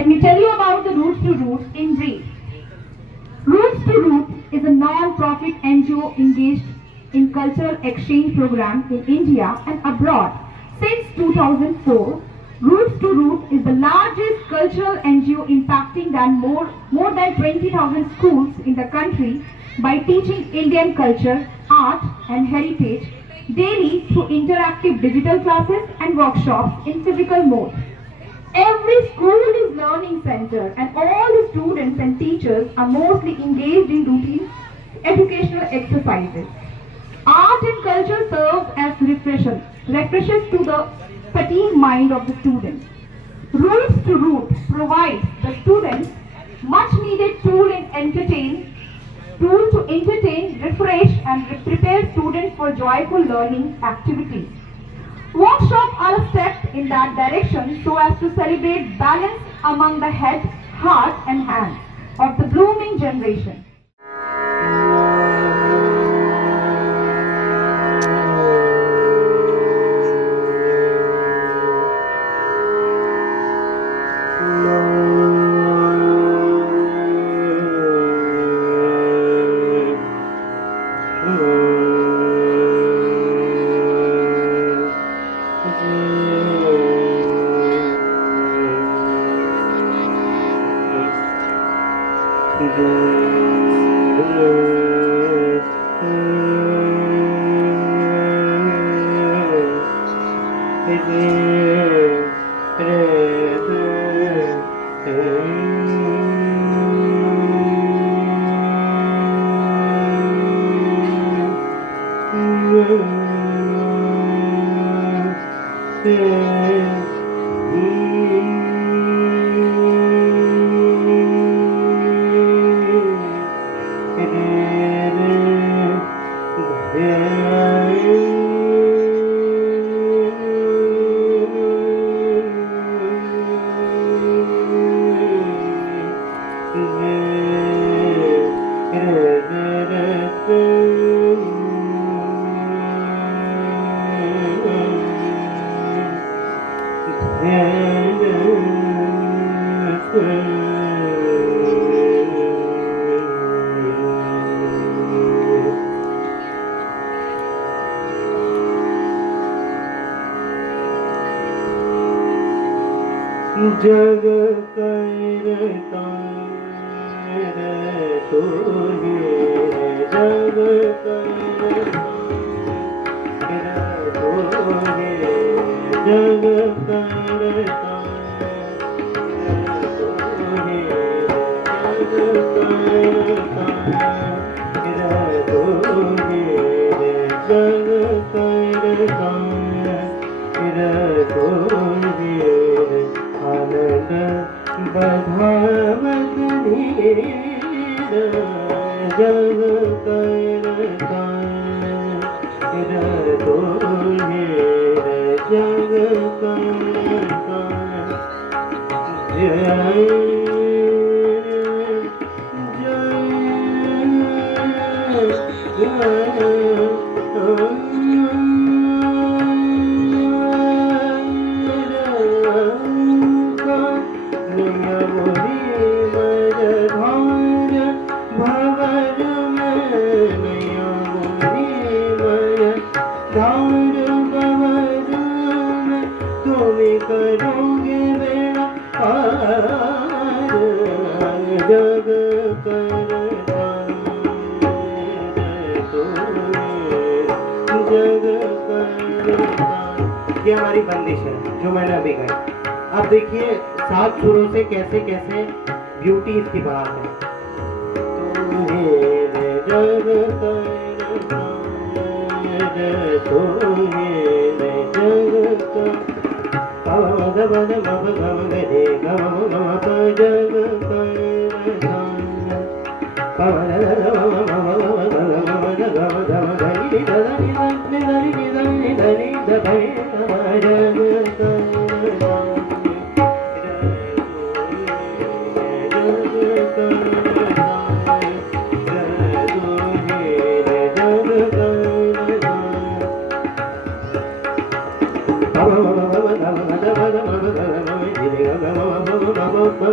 Let me tell you about the Roots to Roots in brief. Roots to Roots is a non-profit NGO engaged in cultural exchange program in India and abroad. Since 2004, Roots to Roots is the largest cultural NGO impacting more than 20,000 schools in the country by teaching Indian culture, art and heritage daily through interactive digital classes and workshops in physical mode. Every school is learning center and all the students and teachers are mostly engaged in routine educational exercises. Art and culture serves as refreshes to the fatigued mind of the students. Roots to Roots provides the students much needed tool to entertain, refresh and prepare students for joyful learning activities. Workshops are a step in that direction so as to celebrate balance among the head, heart and hands of the blooming generation. जग करता है तो जग करता है तो जग करता बधावत नीर जग करता तो जग करता जय ये हमारी बंदिश है जो मैंने अभी गाई। अब देखिए 7 सुरों से कैसे कैसे ब्यूटी इसकी बात है। रे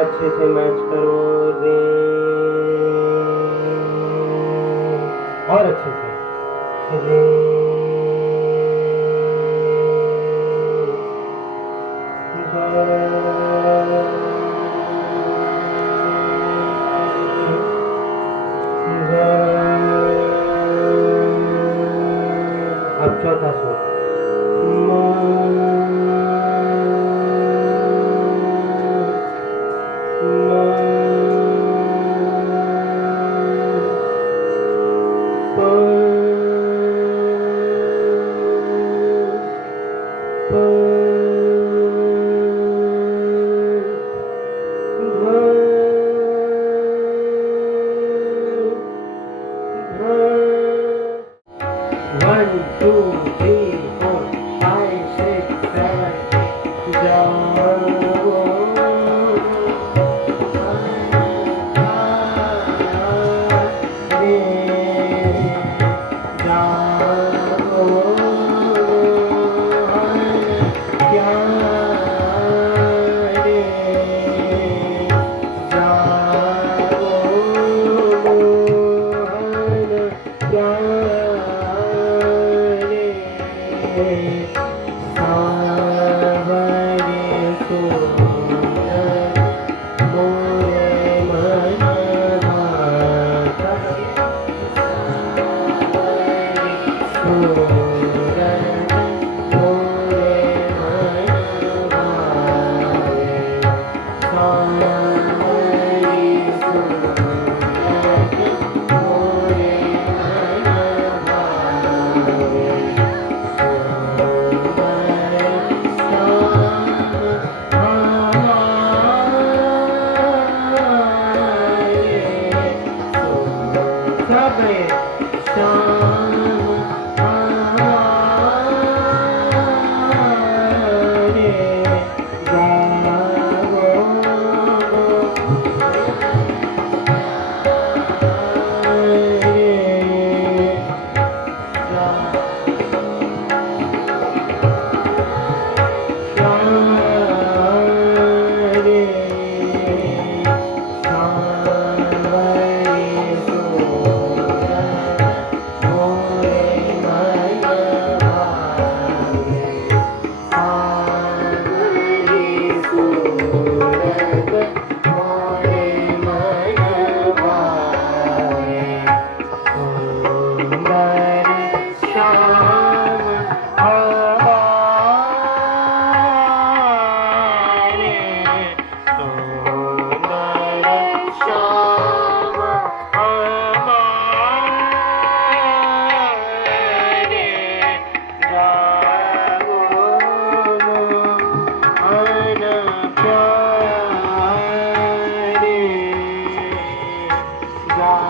अच्छे से मैच करो रे और अच्छे से रे अब चौथा सुर One, two, three, four, five, six, seven, जाओ रे जाओ क्या रे जाओ क्या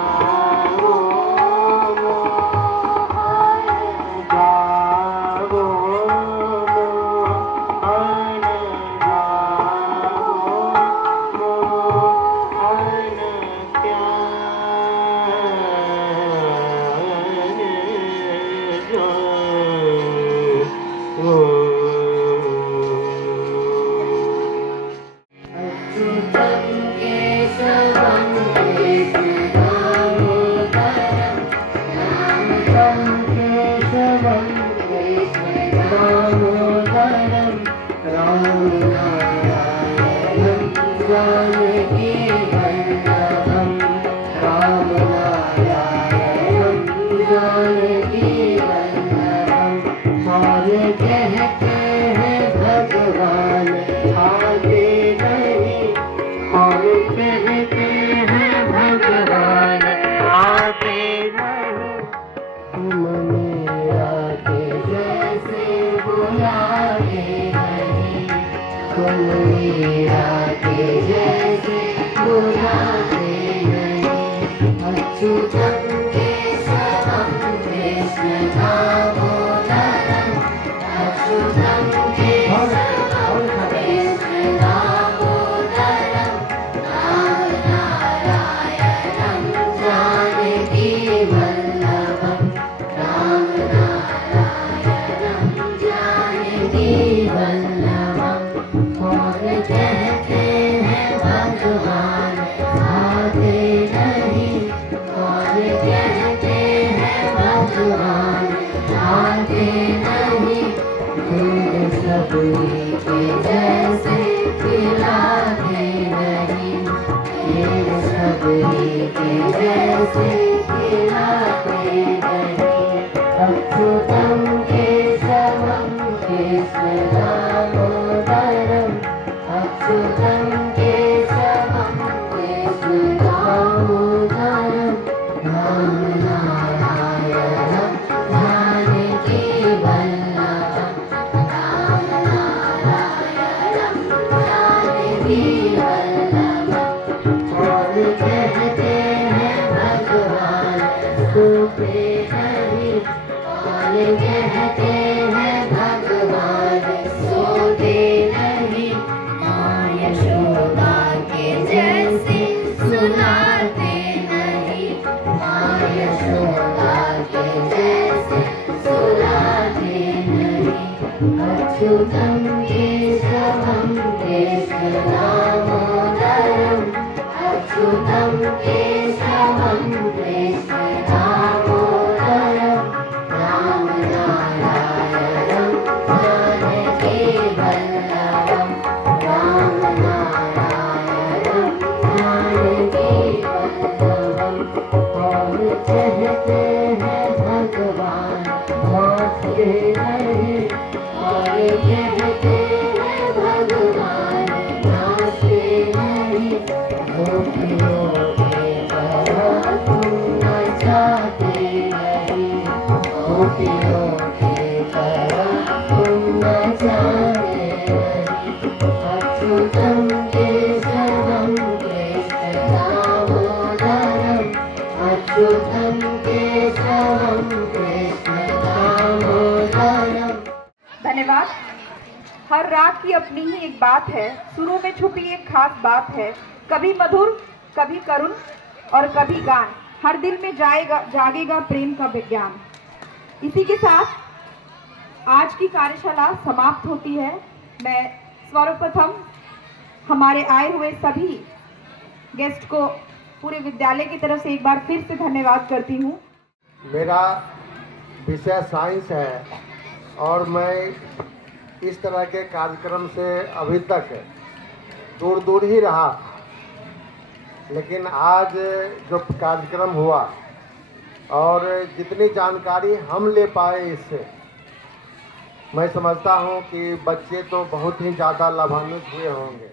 से खिलाते नहीं अच्युतं केशवं कृष्णदामोदरम् अच्युतं केशवं कृष्णदामोदरम् राम नारायणं जानकी वल्लभं राम नारायणं जानकी वल्लभं और कहते हैं भगवान सूखे नहीं और कहते हैं भगवान सोते नहीं माँ यशोदा के जैसे सुनाते नहीं माँ यशोदा के जैसे सुनाते नहीं अच्युतं केशवं कृष्णदामोदरम् अच्युतं केशवं कृष्णदामोदरम् राम नारायणं जानकी वल्लभं राम नारायणं जानकी वल्लभं और कहते हैं भगवान नाचते नहीं और कहते हैं भगवान नाचते नहीं गोपियों की तरह तुम नचाते नहीं गोपियों की तरह तुम नचाते नहीं अच्युतं केशवं कृष्णदामोदरम् अच्युतं केशवं कृष्णदामोदरम्। धन्यवाद। हर राग की अपनी ही एक बात है, सुरों में छुपी एक खास बात है, कभी मधुर, कभी करुण और कभी गान, हर दिल में जागेगा प्रेम का विज्ञान। इसी के साथ आज की कार्यशाला समाप्त होती है। मैं सर्वप्रथम हमारे आए हुए सभी गेस्ट को पूरे विद्यालय की तरफ से एक बार फिर से धन्यवाद करती हूँ। मेरा विषय साइंस है और मैं इस तरह के कार्यक्रम से अभी तक दूर दूर ही रहा, लेकिन आज जो कार्यक्रम हुआ और जितनी जानकारी हम ले पाए इससे, मैं समझता हूँ कि बच्चे तो बहुत ही ज़्यादा लाभान्वित हुए होंगे।